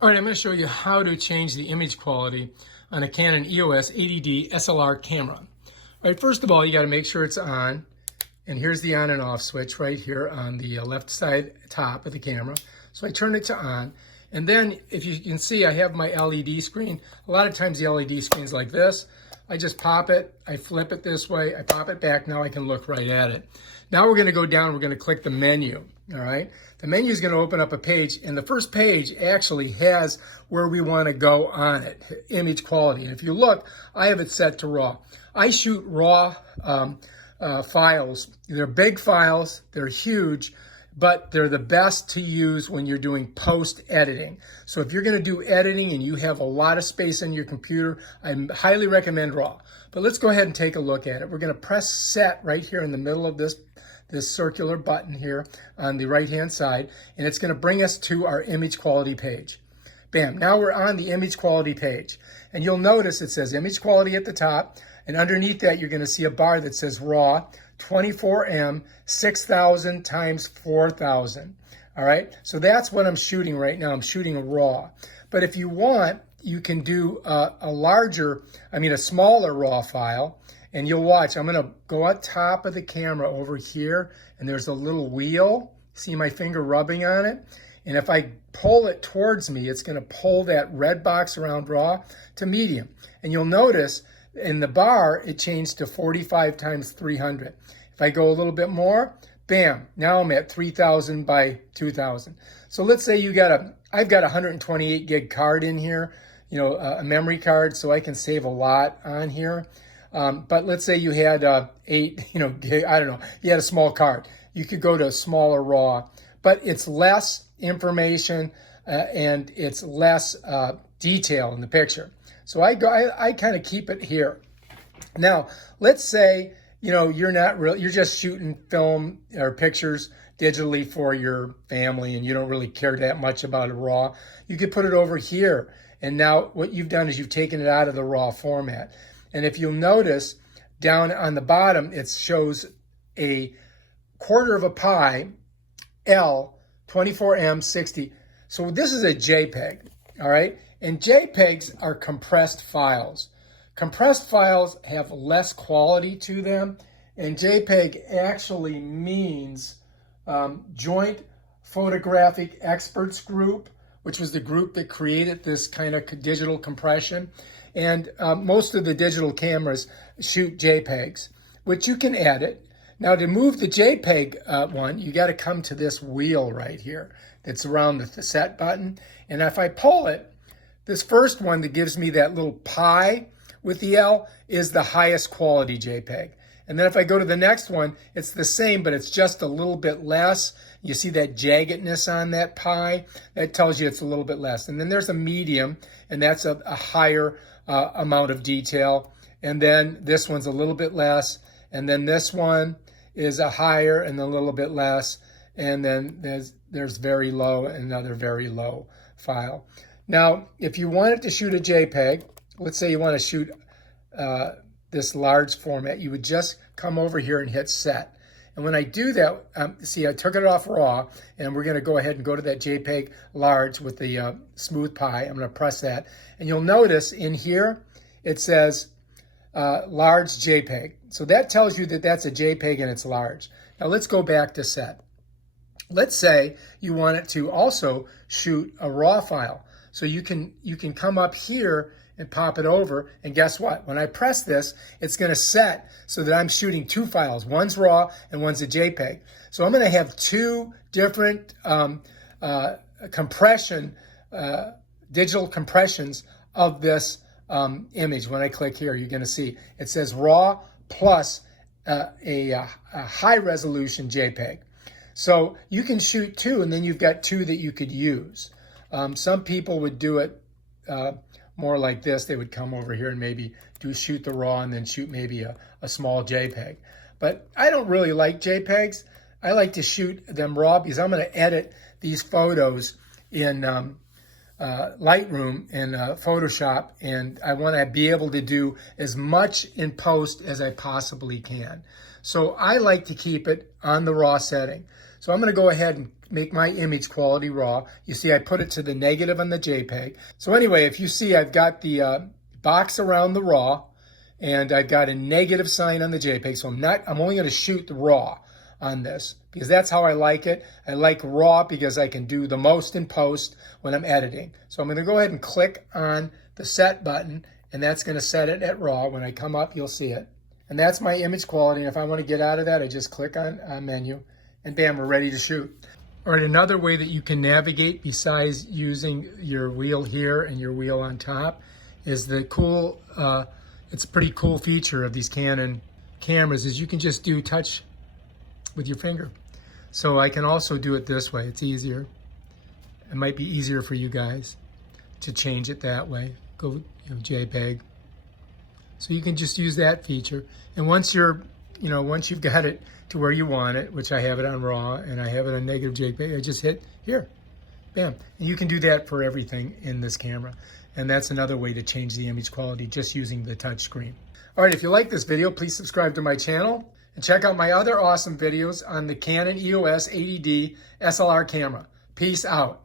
All right, I'm going to show you how to change the image quality on a Canon EOS 80D SLR camera. All right, first of all, you got to make sure it's on. And here's the on and off switch right here on the left side top of the camera. So I turn it to on. And then if you can see, I have my LED screen. A lot of times the LED screen's like this. I just pop it, I flip it this way, I pop it back, now I can look right at it. Now we're gonna go down, we're gonna click the menu, all right? The menu is gonna open up a page, and the first page actually has where we wanna go on it, image quality. And if you look, I have it set to RAW. I shoot RAW files. They're big files, they're huge, but they're the best to use when you're doing post-editing. So if you're gonna do editing and you have a lot of space in your computer, I highly recommend RAW. But let's go ahead and take a look at it. We're gonna press set right here in the middle of this circular button here on the right-hand side, and it's gonna bring us to our image quality page. Bam, now we're on the image quality page. And you'll notice it says image quality at the top, and underneath that you're gonna see a bar that says RAW, 24M, 6,000 times 4,000. All right, so that's what I'm shooting right now. I'm shooting a RAW. But if you want, you can do a smaller RAW file, and you'll watch. I'm gonna go up top of the camera over here, and there's a little wheel. See my finger rubbing on it? And if I pull it towards me, it's gonna pull that red box around RAW to medium. And you'll notice in the bar, it changed to 45 times 300. If I go a little bit more, bam, now I'm at 3,000 by 2,000. So let's say I've got a 128 gig card in here, a memory card, so I can save a lot on here. But let's say you had 8, gig, I don't know, you had a small card. You could go to a smaller RAW, but it's less information and it's less detail in the picture. So I kind of keep it here. Now, let's say, you're just shooting film or pictures digitally for your family and you don't really care that much about a RAW. You could put it over here. And now what you've done is you've taken it out of the RAW format. And if you'll notice, down on the bottom, it shows a 1/4 of a pi, L, 24M, 60. So this is a JPEG, all right? And JPEGs are compressed files. Compressed files have less quality to them, and JPEG actually means Joint Photographic Experts Group, which was the group that created this kind of digital compression. And most of the digital cameras shoot JPEGs, which you can edit. Now to move the JPEG one, you got to come to this wheel right here that's around the set button. And if I pull it, this first one that gives me that little pi with the L is the highest quality JPEG. And then if I go to the next one, it's the same, but it's just a little bit less. You see that jaggedness on that pi? That tells you it's a little bit less. And then there's a medium, and that's a higher amount of detail. And then this one's a little bit less. And then this one is a higher and a little bit less. And then there's very low and another very low file. Now, if you wanted to shoot a JPEG, let's say you want to shoot this large format, you would just come over here and hit set. And when I do that, see, I took it off RAW, and we're going to go ahead and go to that JPEG large with the smooth pi. I'm going to press that. And you'll notice in here, it says large JPEG. So that tells you that that's a JPEG and it's large. Now let's go back to set. Let's say you want it to also shoot a RAW file. So you can come up here and pop it over, and guess what? When I press this, it's going to set so that I'm shooting 2 files. One's RAW and one's a JPEG. So I'm going to have 2 different digital compressions of this image. When I click here, you're going to see it says RAW plus a high resolution JPEG. So you can shoot 2, and then you've got 2 that you could use. Some people would do it more like this. They would come over here and maybe shoot the RAW and then shoot maybe a small JPEG. But I don't really like JPEGs. I like to shoot them RAW because I'm going to edit these photos in Lightroom and PhotoShop, and I want to be able to do as much in post as I possibly can. So I like to keep it on the RAW setting. So I'm going to go ahead make my image quality raw. You see I put it to the negative on the JPEG. So anyway, if you see I've got the box around the raw and I've got a negative sign on the JPEG. So I'm only going to shoot the raw on this because that's how I like it. I like raw because I can do the most in post when I'm editing. So I'm going to go ahead and click on the set button, and that's going to set it at raw. When I come up, you'll see it. And that's my image quality. And if I want to get out of that, I just click on menu, and bam, we're ready to shoot. All right, another way that you can navigate besides using your wheel here and your wheel on top is the cool, it's a pretty cool feature of these Canon cameras is you can just do touch with your finger. So I can also do it this way. It's easier. It might be easier for you guys to change it that way. Go, JPEG. So you can just use that feature. And once once you've got it to where you want it, which I have it on RAW and I have it on negative JPEG, I just hit here, bam. And you can do that for everything in this camera. And that's another way to change the image quality, just using the touch screen. All right, if you like this video, please subscribe to my channel and check out my other awesome videos on the Canon EOS 80D SLR camera. Peace out.